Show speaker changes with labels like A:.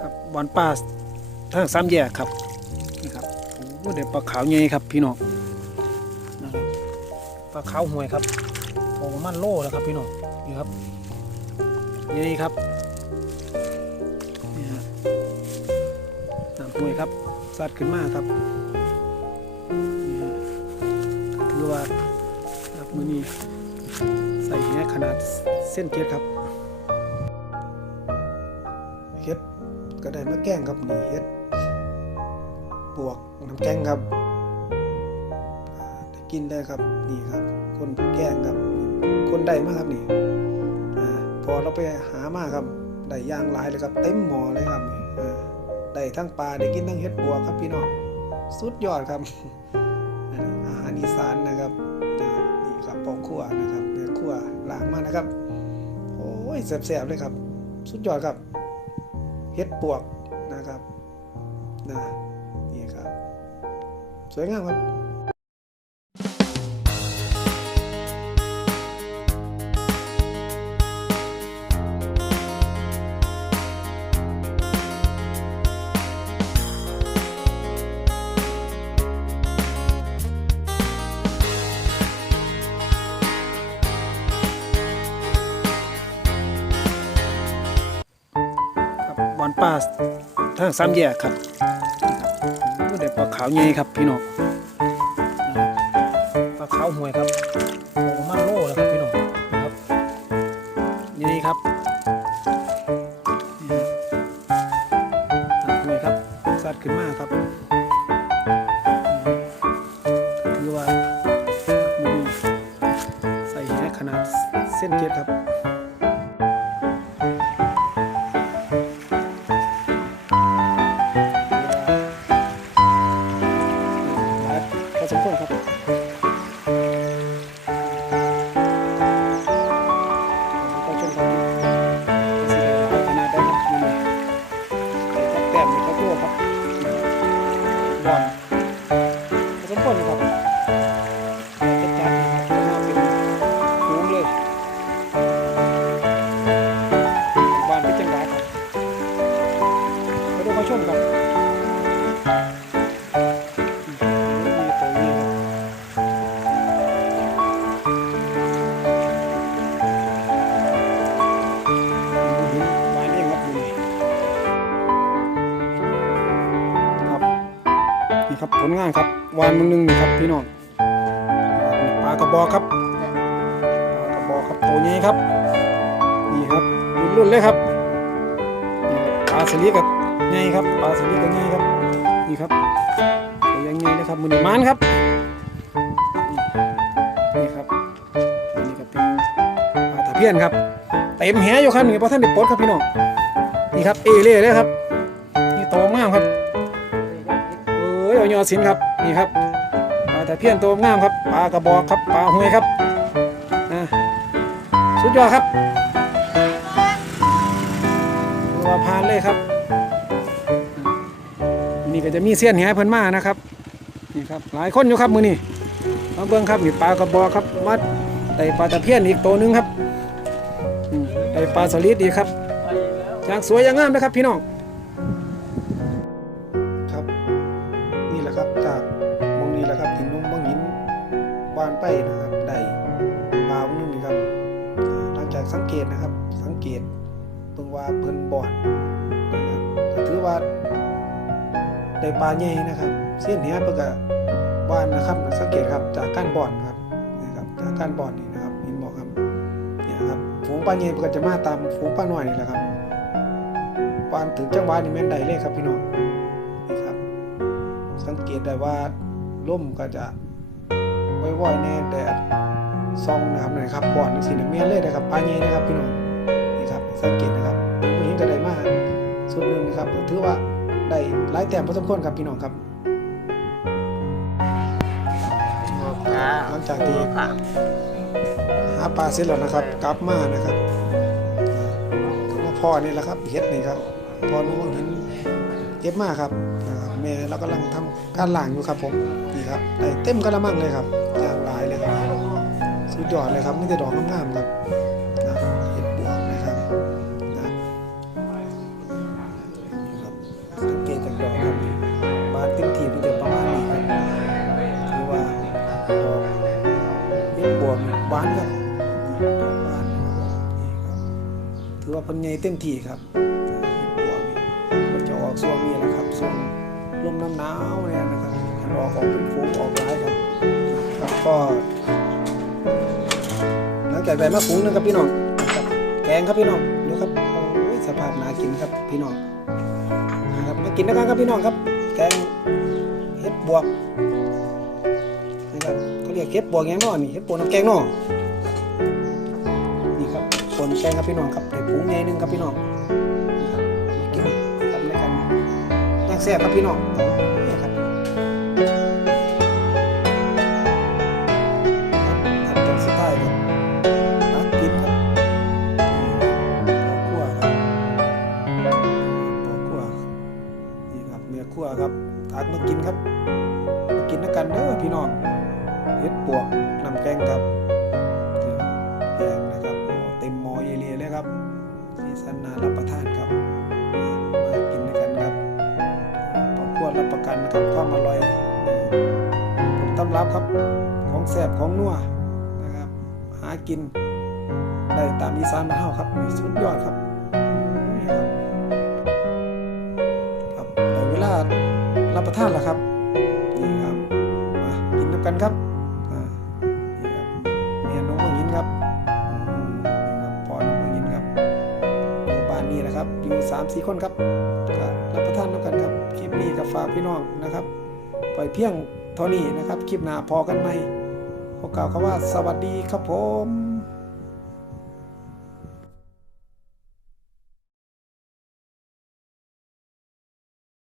A: ครับบอนปลาทางสามแยกครับนี่ครับโอ้เดี๋ยวปลาขาวใหญ่ครับพี่น้องปลาขาวห่วยครับโอ้ประมาณโลแล้วครับพี่น้องนี่ครับใหญ่ครับนี่ฮะน้ำห่วยครับสัดขึ้นมาครับนี่คือว่าครับมือนี้ใส่แหขนาดเส้นเกียรครับ ก็ได้มาแกงครับนี่เฮ็ดบวกน้ำแกงครับกินได้ครับนี่ครับ คนแกงครับ คนได้มากครับนี่พอเราไปหามากครับได้ย่างหลายเลยครับ เต็มหม้อเลยครับได้ทั้งปลาได้กินทั้งเฮ็ดบวกครับพี่น้องสุดยอดครับอาหารอีสานนะครับนี่ครับปอกขั่วนะครับเนื้อขั่วล้างมากนะครับโอ้ยแซ่บๆเลยครับ สุดยอดครับ เฮ็ดปวกนะครับนะนี่ครับ สวยงามครับครับ ทางสามแยกครับนี่ครับโอ้เดี๋ยวปลาขาวใหญ่ครับพี่น้องนะครับปลาขาวห่วยครับโอ้ประมาณโลแล้วครับพี่น้องนะครับนี่ครับนี่ฮะน้ำห่วยครับสัดขึ้นมาครับนี่ฮะถือว่ามือนี้ใส่แหขนาดเส้นเกียรครับครับ นี่ครับผลงานครับวานมึงนึงนี่ครับพี่น้องปลากระบอกครับปลากระบอกครับตัวนี้ครับนี่ครับรุ่นๆเลยครับนี่ครับปลาสลิดกับไงครับปลาสลิดกับไงครับนี่ครับตัวยังไงนะครับมือหนึ่งมันครับนี่ครับนนี้ก็เป็นปลาตะเพียนครับเต็มแหอยู่ครับนี่เพราะท่านได้ปลดครับพี่น้องนี่ครับเอเล่เลยครับนี่โตงามครับ ยอายอสินครับนี่ครับปลาตะเพียนโตงามครับปลากระบอกครับปลาหวยครับนะสุดยอดครับตัวพานเลยครับ นี่ก็จะมีเสี้ยนแหเพิ่นมานะครับนี่ครับหลายคนอยู่ครับมือนี่มาเบิ่งครับนี่ปลากระบอกครับมาได้ปลาตะเพียนอีกตัวนึงครับได้ปลาสลิดอีกครับอย่างสวยอย่างงามนะครับพี่น้องานไปนะครับได้ปลาพวกนึงนี่ครับหลังจากสังเกตนะครับ สังเกตเบิ่งว่าเพิ่นบ่อนนะครับถือว่าได้ปลาใหญ่นะครับ เส้นเนี้ยเพิ่นก็บ้านนะครับสังเกตครับจากก้านบ่อนครับนะครับจากก้านบ่อนนี่นะครับเห็นบอกครับเนี่ยครับฝูงปลาใหญ่เพิ่นก็จะมาตามฝูงปลาหน้อยนี่แหละครับปานถึงจังหวะนี่แม่นได้เลยครับพี่น้องนี่ครับ สังเกตได้ว่าล่มก็จะ ว่อยแน่แดดซองนะครับนะครับบ่อนนี่สิเนี่ยนเลยนะครับปลาใหญ่นะครับพี่น้องนี่ครับสังเกตนะครับผู้หญิงก็ได้มากส่วนหนึ่งนะครับถือว่าได้หลายแต้มพอสมควรครับพี่น้องครับหลังจากที่หาปลาเสร็จแล้วนะครับ กลับมานะครับก็พ่อนี่แหละครับเฮ็ดนี่ครับพ่อน้องเห็นเก็บมาครับนะครับแม่เรากำลังทำการล้างอยู่ครับผมนี่ครับได้เต็มกระมังเลยครับ สุดยอดเลยครับมีแต่ดอกงามๆครับนะเห็ดบวกนะครับนะนี่ดอกครับบานเต็มทีมันจะประมาณนี้ครับคือว่าดอกเห็ดบวบานครับดอกบานนะครับนี่ครับถือว่าพันใหญ่เต็มทีครับเห็ดบวบนี่ก็จะออกช่วงนี้แหละครับช่วงลมน้ำหนาวเนี่ยนะครับออกออกเป็นฟูออกหลายครับครับก็ จากได้มาปรุงนะครับพี่น้องกับแกงครับพี่น้องดูครับโอ้ยสภาพน่ากินครับพี่น้องนะครับมากินด้วยกันครับพี่น้องครับ แกงเห็ดบวกนะครับเขาเรียกเห็ดบวกยังนาะนี่เห็ดบวกน้ำแกงนาะนี่ครับส่วนแกงครับพี่น้องครับได้ปรุงใหญ่นึงครับพี่น้องนะครับมากินกันด้วยกันย่างแซ่บครับพี่น้อง ครับสีสันน่ารับประทานครับ มากินด้วยกันครับปอคั่วรับประกันครับความอร่อยผมตำรับครับของแซ่บของนัวนะครับหากินได้ตามอีสานมานเฮาครับสุดยอดครับครับได้เวลารับประทานแล้วครับนี่ครับมากินน้ำกันครับ อยู่สามสี่คนครับก็รับประทานแล้วกันครับ คลิปนี้กับฝากพี่น้องนะครับ ปล่อยเพียงเท่านี้นะครับ คลิปหน้าพอกันไหมขอกล่าวคำว่าสวัสดีครับผม